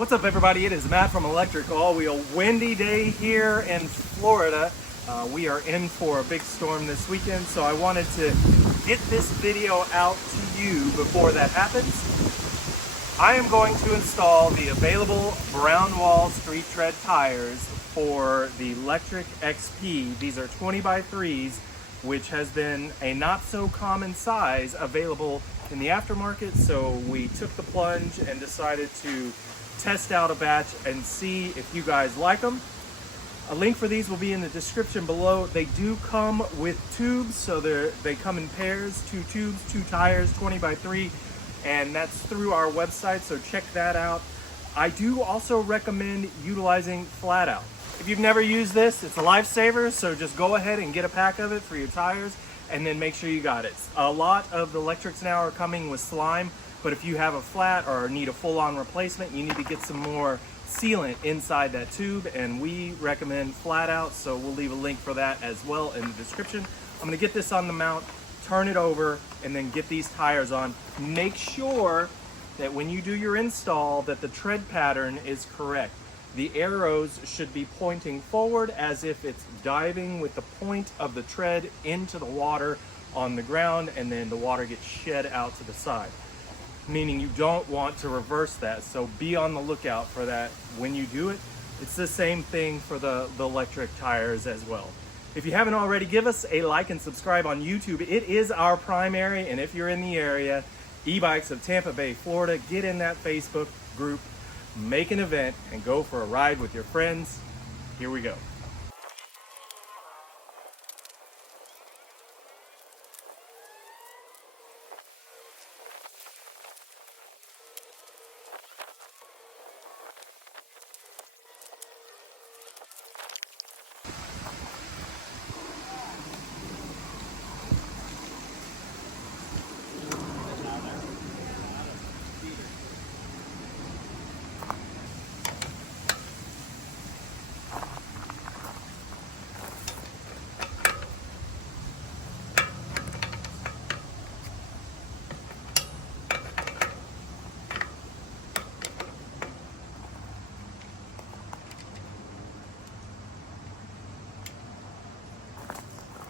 What's up, everybody? It is Matt from Lectric. A windy day here in Florida. We are in for a big storm this weekend, so I wanted to get this video out to you before that happens. I am going to install the available brown wall street tread tires for the Lectric XP. These are 20x3s, which has been a not so common size available in the aftermarket, so we took the plunge and decided to test out a batch and see if you guys like them. A link for these will be in the description below. They do come with tubes, so they come in pairs, 2 tubes, 2 tires, 20x3, and that's through our website, so check that out. I do also recommend utilizing flat out. If you've never used this, it's a lifesaver, so just go ahead and get a pack of it for your tires and then make sure you got it. A lot of the Lectrics now are coming with slime, but if you have a flat or need a full-on replacement, you need to get some more sealant inside that tube, and we recommend flat out, so we'll leave a link for that as well in the description. I'm gonna get this on the mount, turn it over, and then get these tires on. Make sure that when you do your install that the tread pattern is correct. The arrows should be pointing forward as if it's diving with the point of the tread into the water on the ground, and then the water gets shed out to the side. Meaning you don't want to reverse that, so be on the lookout for that when you do it. It's the same thing for the Lectric tires as well. If you haven't already, give us a like and subscribe on YouTube. It is our primary, and if you're in the area, e-bikes of Tampa Bay, Florida, get in that Facebook group, make an event, and go for a ride with your friends. Here we go.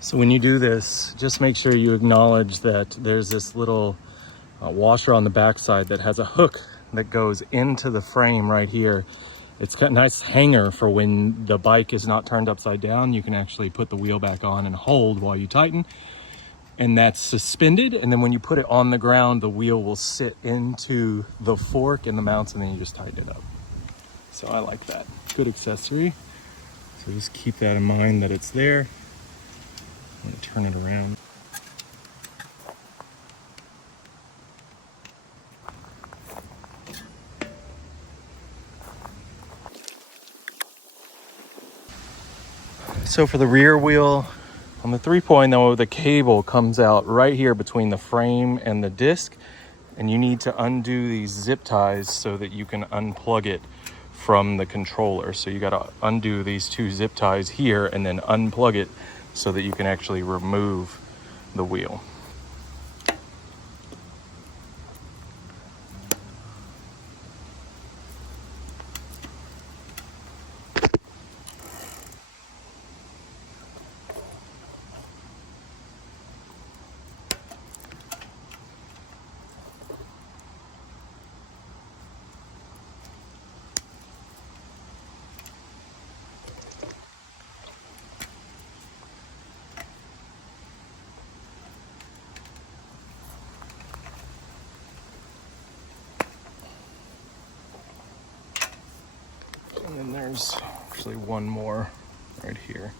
So when you do this, just make sure you acknowledge that there's this little washer on the backside that has a hook that goes into the frame right here. It's got a nice hanger for when the bike is not turned upside down. You can actually put the wheel back on and hold while you tighten. And that's suspended. And then when you put it on the ground, the wheel will sit into the fork and the mounts, and then you just tighten it up. So I like that. Good accessory. So just keep that in mind that it's there. I'm gonna turn it around. So for the rear wheel, on the 3.0, the cable comes out right here between the frame and the disc, and you need to undo these zip ties so that you can unplug it from the controller. So you gotta undo these 2 zip ties here and then unplug it so that you can actually remove the wheel. And then there's actually one more right here.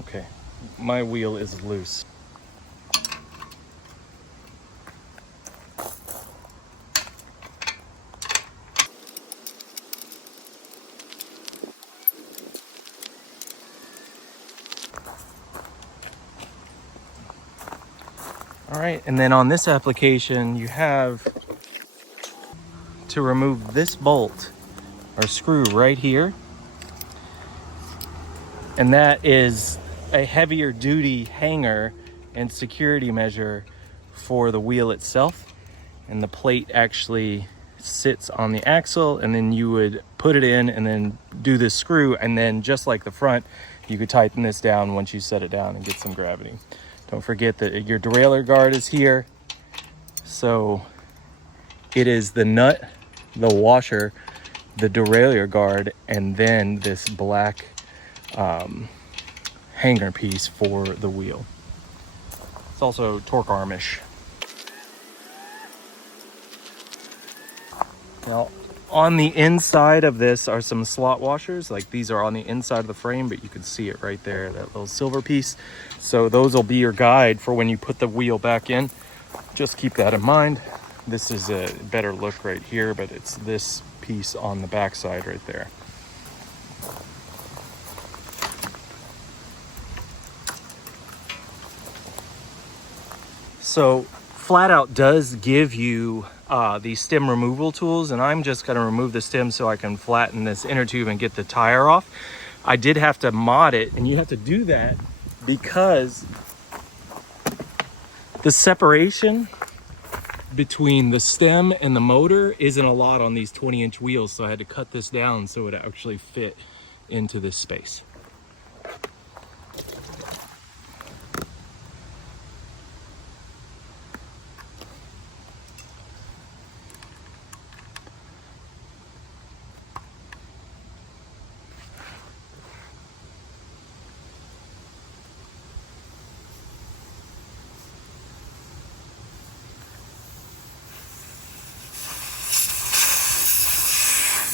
Okay, my wheel is loose. All right, and then on this application, you have to remove this bolt or screw right here. And that is a heavier duty hanger, and security measure for the wheel itself. And the plate actually sits on the axle, and then you would put it in and then do this screw, and then just like the front, you could tighten this down once you set it down and get some gravity. Don't forget that your derailleur guard is here. So it is the nut, the washer, the derailleur guard, and then this black hanger piece for the wheel. It's also torque armish. Now, on the inside of this are some slot washers. Like, these are on the inside of the frame, but you can see it right there, that little silver piece. So those will be your guide for when you put the wheel back in. Just keep that in mind. This is a better look right here, but it's this piece on the back side right there. So Flat Out does give you these stem removal tools, and I'm just going to remove the stem so I can flatten this inner tube and get the tire off. I did have to mod it, and you have to do that because the separation between the stem and the motor isn't a lot on these 20-inch wheels, so I had to cut this down so it actually fit into this space.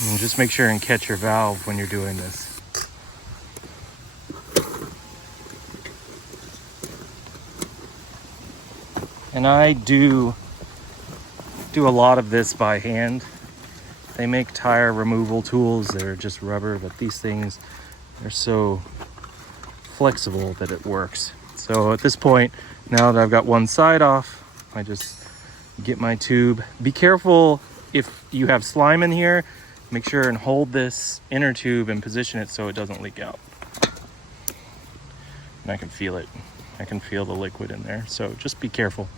And just make sure and catch your valve when you're doing this. And I do a lot of this by hand. They make tire removal tools that are just rubber, but these things are so flexible that it works. So at this point, now that I've got one side off, I just get my tube. Be careful if you have slime in here. Make sure and hold this inner tube and position it so it doesn't leak out. And I can feel it. I can feel the liquid in there, so just be careful.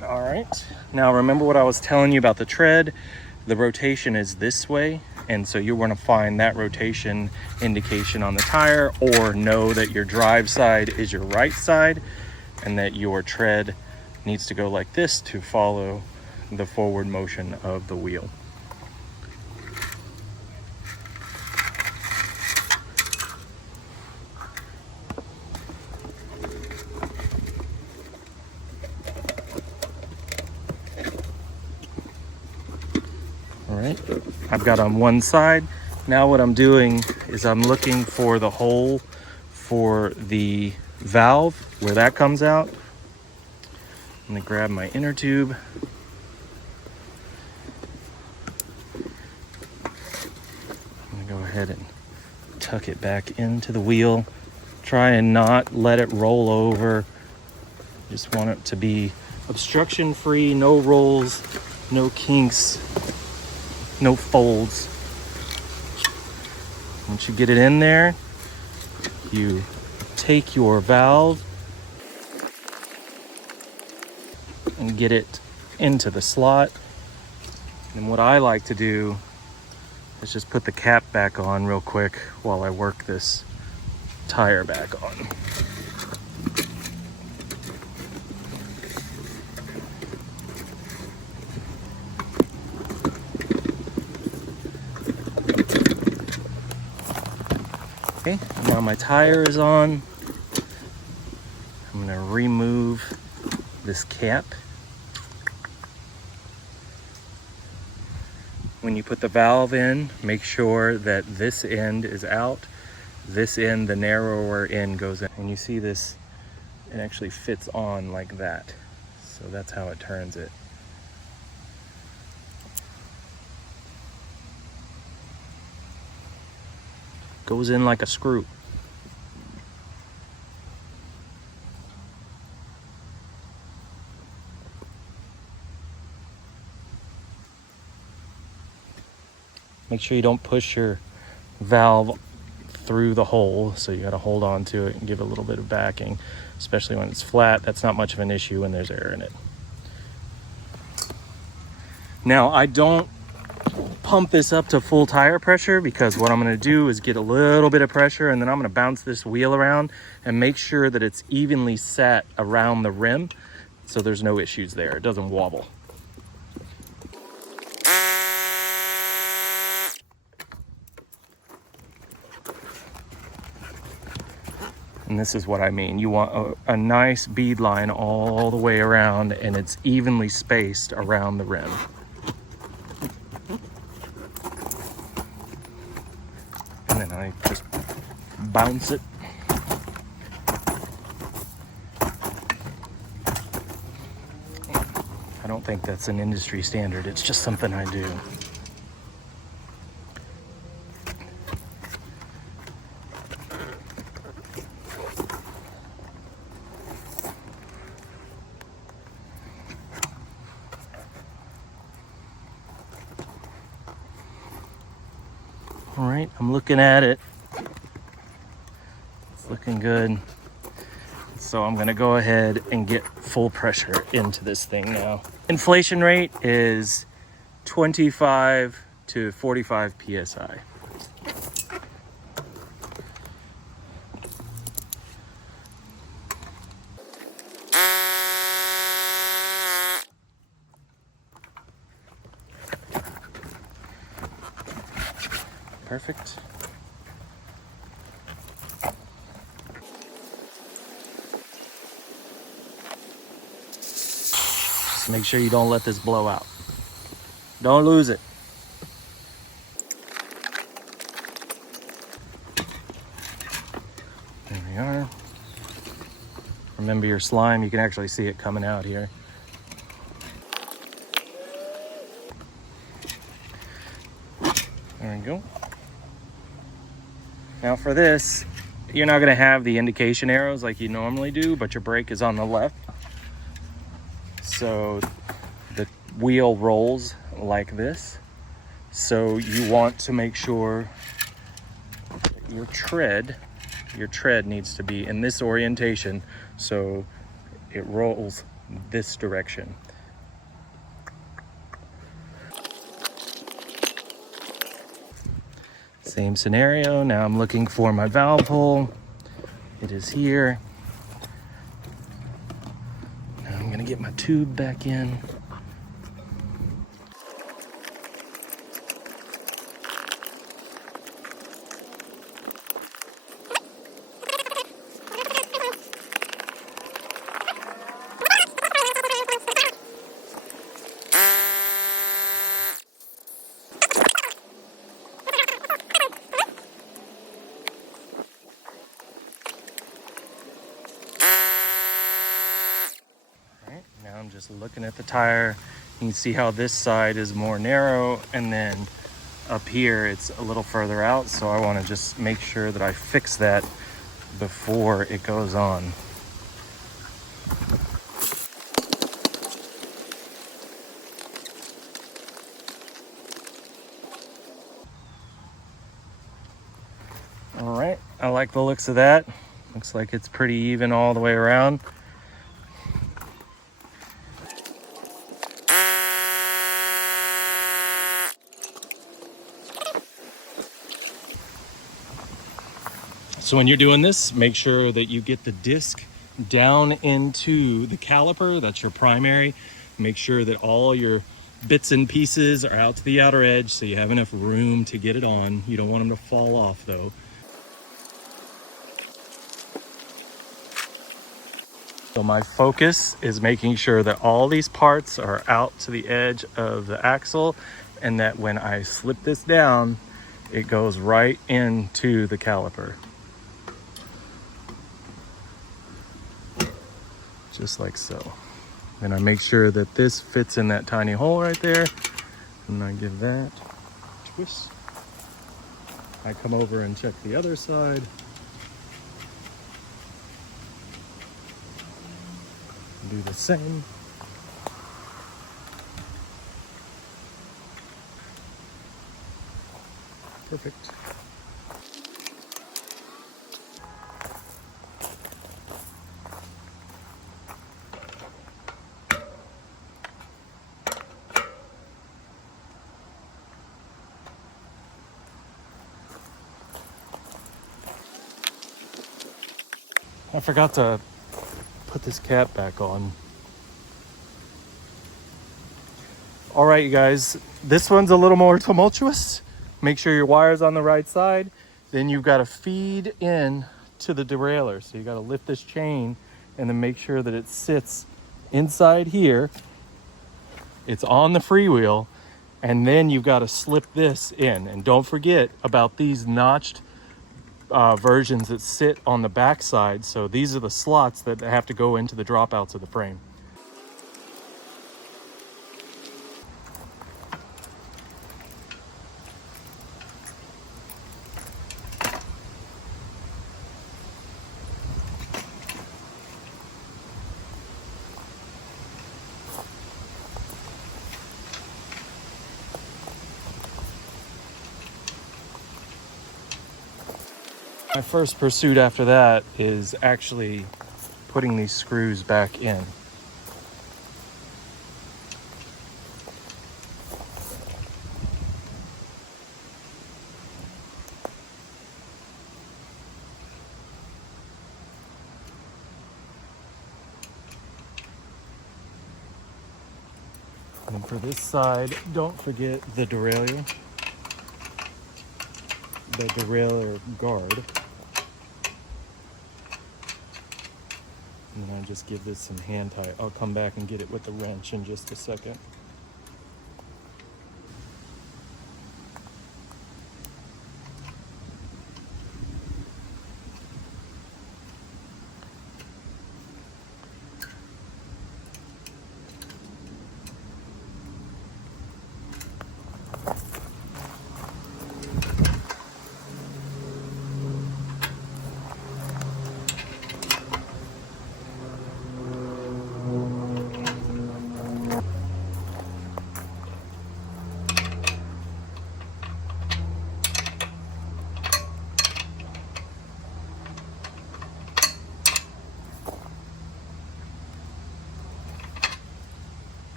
All right, now remember what I was telling you about the tread. The rotation is this way, and so you want to find that rotation indication on the tire, or know that your drive side is your right side and that your tread needs to go like this to follow the forward motion of the wheel. All right, I've got on one side. Now what I'm doing is I'm looking for the hole for the valve, where that comes out. I'm gonna grab my inner tube. I'm gonna go ahead and tuck it back into the wheel. Try and not let it roll over. Just want it to be obstruction free, no rolls, no kinks, no folds. Once you get it in there, you take your valve and get it into the slot. And what I like to do is just put the cap back on real quick while I work this tire back on. Okay, now my tire is on. I'm gonna remove this cap. When you put the valve in, make sure that this end is out. This end, the narrower end, goes in. And you see this, it actually fits on like that. So that's how it turns it. Goes in like a screw. Make sure you don't push your valve through the hole, so you got to hold on to it and give it a little bit of backing, especially when it's flat. That's not much of an issue when there's air in it. Now, I don't pump this up to full tire pressure, because what I'm going to do is get a little bit of pressure, and then I'm going to bounce this wheel around and make sure that it's evenly set around the rim, so there's no issues there. It doesn't wobble. And this is what I mean. You want a nice bead line all the way around, and it's evenly spaced around the rim. And then I just bounce it. I don't think that's an industry standard. It's just something I do. All right, I'm looking at it. It's looking good. So I'm gonna go ahead and get full pressure into this thing now. Inflation rate is 25 to 45 PSI. Perfect. Just make sure you don't let this blow out. Don't lose it. There we are. Remember your slime, you can actually see it coming out here. There we go. Now for this, you're not gonna have the indication arrows like you normally do, but your brake is on the left. So the wheel rolls like this. So you want to make sure that your tread needs to be in this orientation, so it rolls this direction. Same scenario. Now I'm looking for my valve hole. It is here. Now I'm gonna get my tube back in. Now I'm just looking at the tire. You can see how this side is more narrow, and then up here it's a little further out. So I want to just make sure that I fix that before it goes on. All right, I like the looks of that. Looks like it's pretty even all the way around. So when you're doing this, make sure that you get the disc down into the caliper. That's your primary. Make sure that all your bits and pieces are out to the outer edge so you have enough room to get it on. You don't want them to fall off though. So my focus is making sure that all these parts are out to the edge of the axle, and that when I slip this down, it goes right into the caliper. Just like so. And I make sure that this fits in that tiny hole right there. And I give that a twist. I come over and check the other side. Do the same. Perfect. I forgot to put this cap back on. All right, you guys, this one's a little more tumultuous. Make sure your wire's on the right side. Then you've got to feed in to the derailleur. So you got to lift this chain and then make sure that it sits inside here. It's on the freewheel. And then you've got to slip this in. And don't forget about these notched versions that sit on the back side. So these are the slots that have to go into the dropouts of the frame. My first pursuit after that is actually putting these screws back in. And for this side, don't forget the derailleur guard. And then I just give this some hand tie. I'll come back and get it with the wrench in just a second.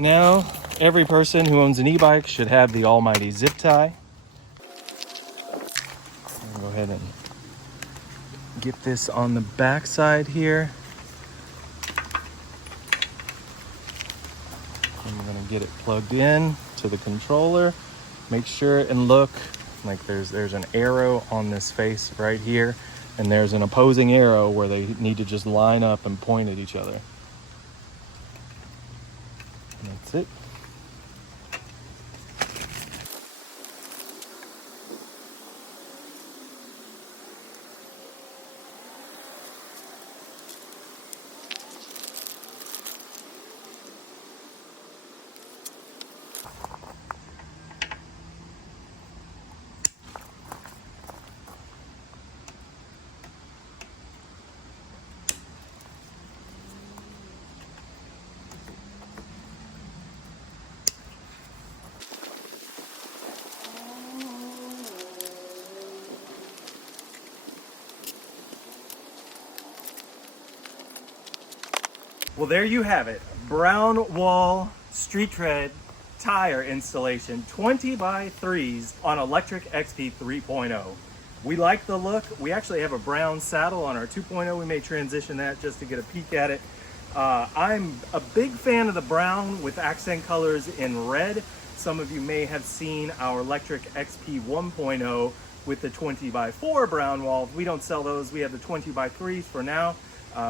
Now, every person who owns an e-bike should have the almighty zip tie. I'll go ahead and get this on the back side here. I'm going to get it plugged in to the controller. Make sure and look like there's an arrow on this face right here, and there's an opposing arrow where they need to just line up and point at each other. That's it. Well, there you have it. Brown wall street tread tire installation, 20 by 3s on a Lectric XP3.0. We like the look. We actually have a brown saddle on our 2.0. We may transition that just to get a peek at it. I'm a big fan of the brown with accent colors in red. Some of you may have seen our Lectric XP 1.0 with the 20 by 4 brown wall. We don't sell those. We have the 20 by 3s for now.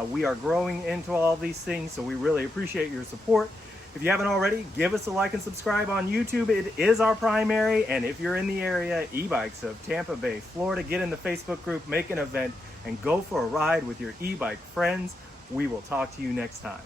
We are growing into all these things, so we really appreciate your support. If you haven't already, give us a like and subscribe on YouTube. It is our primary, and if you're in the area, e-bikes of Tampa Bay, Florida, get in the Facebook group, make an event, and go for a ride with your e-bike friends. We will talk to you next time.